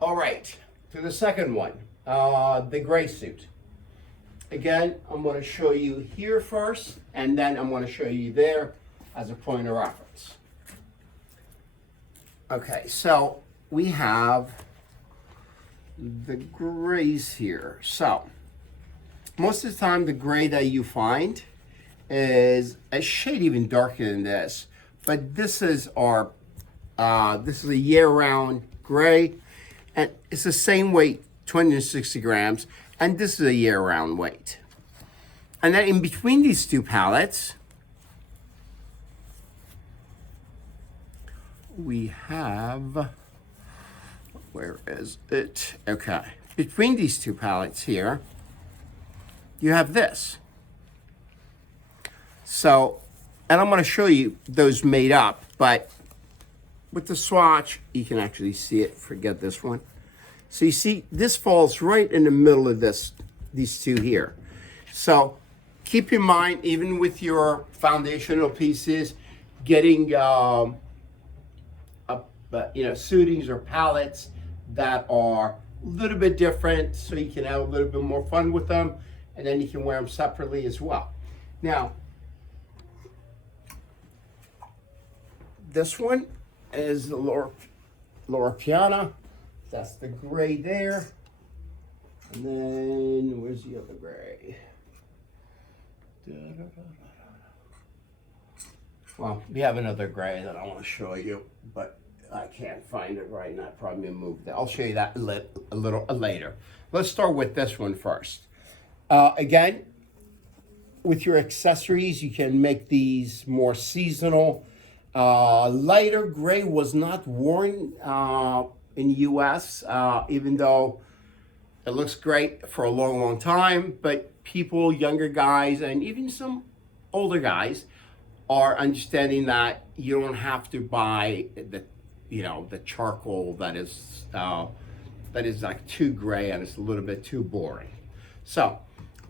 All right, to the second one, the gray suit. Again, I'm going to show you here first, and then I'm going to show you there as a point of reference. Okay, so we have the grays here. So most of the time, the gray that you find is a shade even darker than this, but this is our this is a year-round gray, and it's the same weight, 20 to 60 grams, and this is a year-round weight. And then in between these two pallets, we have, where is it? Okay, between these two pallets here, you have this. So, and I'm going to show you those made up, but with the swatch, you can actually see it. Forget this one. So you see, this falls right in the middle of these two here. So keep in mind, even with your foundational pieces, getting suitings or palettes that are a little bit different, so you can have a little bit more fun with them, and then you can wear them separately as well. Now, this one is the Laura Piana. That's the gray there. And then, where's the other gray? Well, we have another gray that I want to show you, but I can't find it right now. I probably moved it. I'll show you that a little later. Let's start with this one first. Again, with your accessories, you can make these more seasonal. Lighter gray was not worn in the US, even though it looks great for a long, long time, but people, younger guys, and even some older guys are understanding that you don't have to buy the charcoal that is like too gray and it's a little bit too boring. So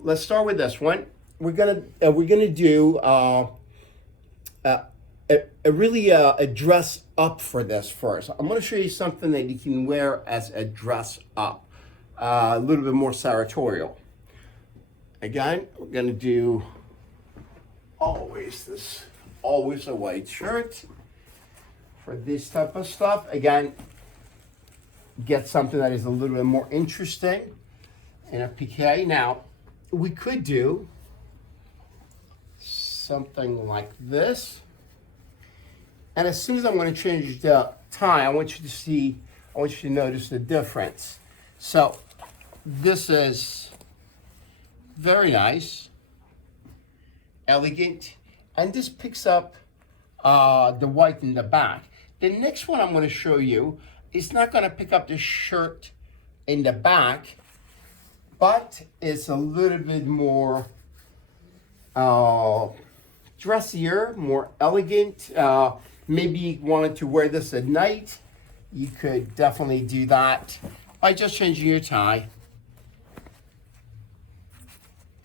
let's start with this one. We're gonna do a dress up for this first. I'm going to show you something that you can wear as a dress up, a little bit more sartorial. Again, we're going to do always a white shirt for this type of stuff. Again, get something that is a little bit more interesting in a piqué. Now, we could do something like this. And as soon as I'm going to change the tie, I want you to notice the difference. So this is very nice, elegant, and this picks up the white in the back. The next one I'm going to show you is not going to pick up the shirt in the back, but it's a little bit more dressier, more elegant. Maybe you wanted to wear this at night, you could definitely do that by just changing your tie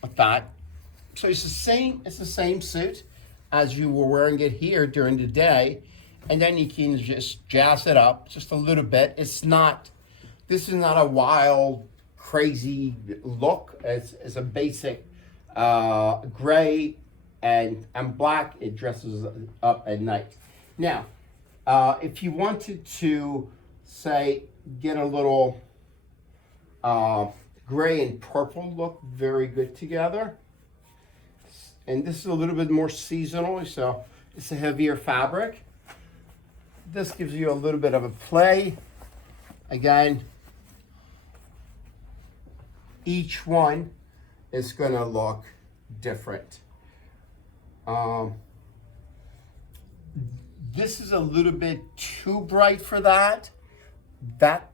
like that. So it's the same suit as you were wearing it here during the day, and then you can just jazz it up just a little bit. This is not a wild, crazy look. It's a basic gray and black. It dresses up at night. Now, if you wanted to, say, get a little gray and purple look very good together, and this is a little bit more seasonal, so it's a heavier fabric. This gives you a little bit of a play. Again, each one is going to look different. This is a little bit too bright for that. That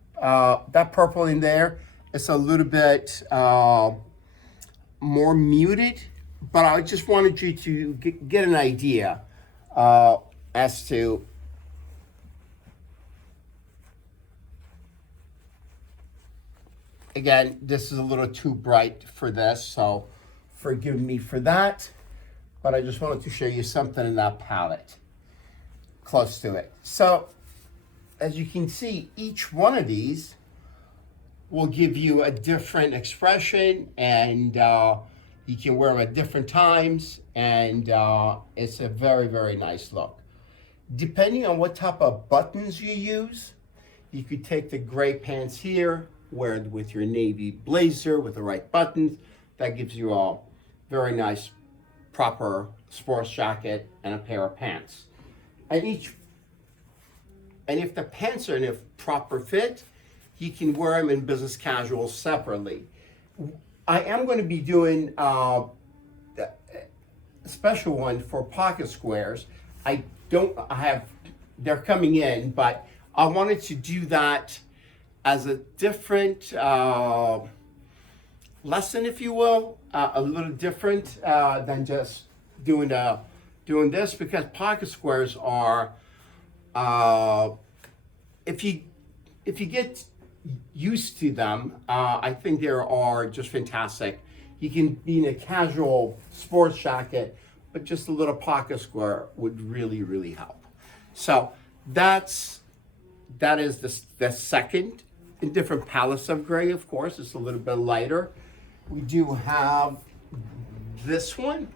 purple in there is a little bit more muted, but I just wanted you to get an idea as to again, this is a little too bright for this, so forgive me for that. But I just wanted to show you something in that palette, close to it. So, as you can see, each one of these will give you a different expression, and you can wear them at different times, and it's a very, very nice look. Depending on what type of buttons you use, you could take the gray pants here, wear it with your navy blazer with the right buttons. That gives you a very nice, proper sports jacket and a pair of pants. And if the pants are in a proper fit, you can wear them in business casual separately. I am going to be doing a special one for pocket squares. They're coming in, but I wanted to do that as a different lesson, if you will, a little different than just doing this, because pocket squares are, if you get used to them, I think they are just fantastic. You can be in a casual sports jacket, but just a little pocket square would really, really help. So that is the second in different palettes of gray. Of course, it's a little bit lighter. We do have this one,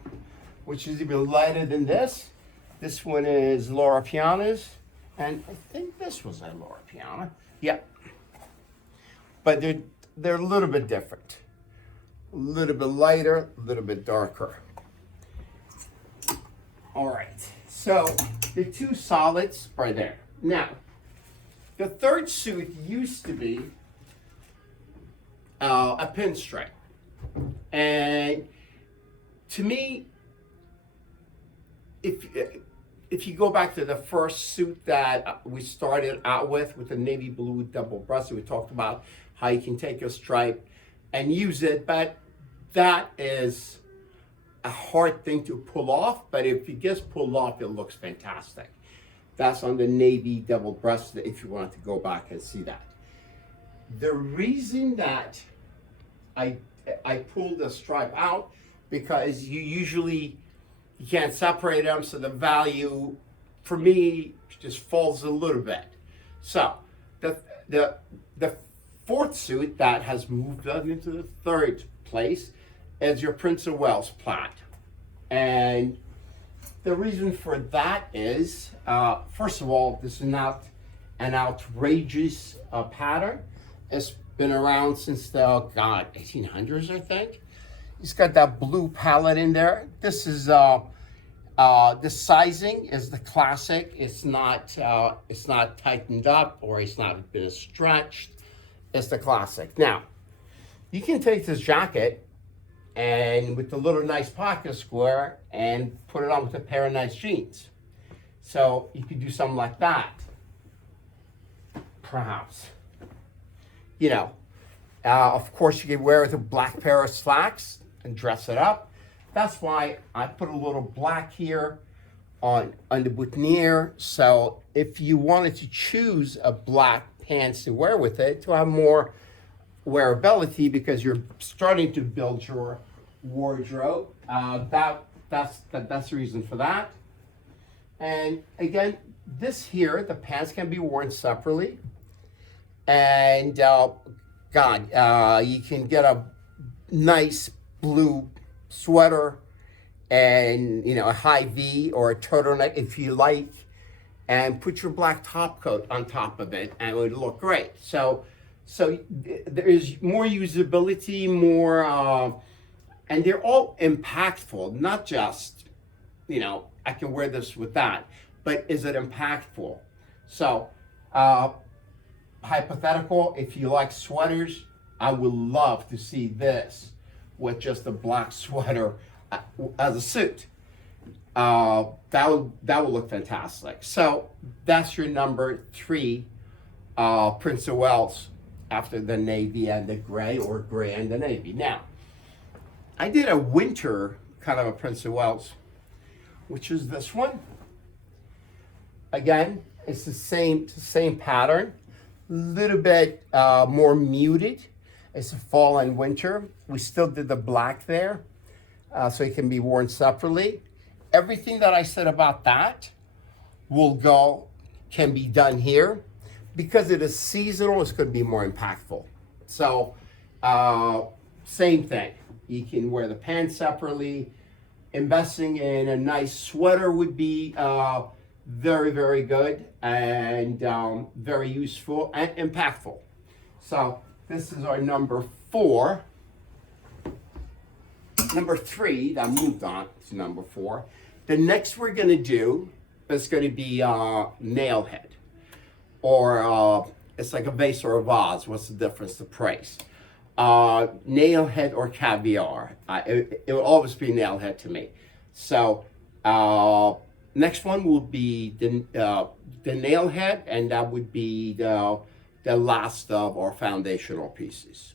which is even lighter than this. This one is Laura Piana's, and I think this was a Laura Piana. Yeah, but they're a little bit different, a little bit lighter, a little bit darker. All right, so the two solids are there. Now, the third suit used to be a pinstripe. And to me, if you go back to the first suit that we started out with the navy blue double-breasted, we talked about how you can take a stripe and use it, but that is a hard thing to pull off, but if it gets pulled off, it looks fantastic. That's on the navy double-breasted if you want to go back and see that. The reason that I pulled the stripe out, because you can't separate them, so the value for me just falls a little bit. So the fourth suit that has moved up into the third place is your Prince of Wales plaid. And the reason for that is, first of all, this is not an outrageous pattern. It's been around since the 1800s, I think. It's got that blue palette in there. This is the sizing is the classic. It's not tightened up, or it's not been stretched. It's the classic. Now, you can take this jacket and with the little nice pocket square and put it on with a pair of nice jeans. So you could do something like that, perhaps. You know, of course you could wear it with a black pair of slacks and dress it up. That's why I put a little black here on the boutonniere. So if you wanted to choose a black pants to wear with it, to have more wearability, because you're starting to build your wardrobe, that's the reason for that. And again, this here, the pants can be worn separately, and you can get a nice blue sweater and a high V or a turtleneck if you like, and put your black top coat on top of it, and it would look great. So there is more usability, more, and they're all impactful, not just, I can wear this with that, but is it impactful? So, hypothetical, if you like sweaters, I would love to see this with just a black sweater as a suit. That would look fantastic. So that's your number 3 Prince of Wales, after the navy and the gray, or gray and the navy. Now, I did a winter kind of a Prince of Wales, which is this one. Again, it's the same pattern, a little bit more muted. It's a fall and winter. We still did the black there, so it can be worn separately. Everything that I said about that can be done here. Because it is seasonal, it's going to be more impactful. So, same thing. You can wear the pants separately. Investing in a nice sweater would be very, very good and very useful and impactful. So this is our number 4. Number 3, that moved on to number 4. The next we're going to do is going to be nail head. Or it's like a vase or a vase. What's the difference? The price. Nail head or caviar. It will always be nail head to me. So next one will be the nail head, and that would be the last of our foundational pieces.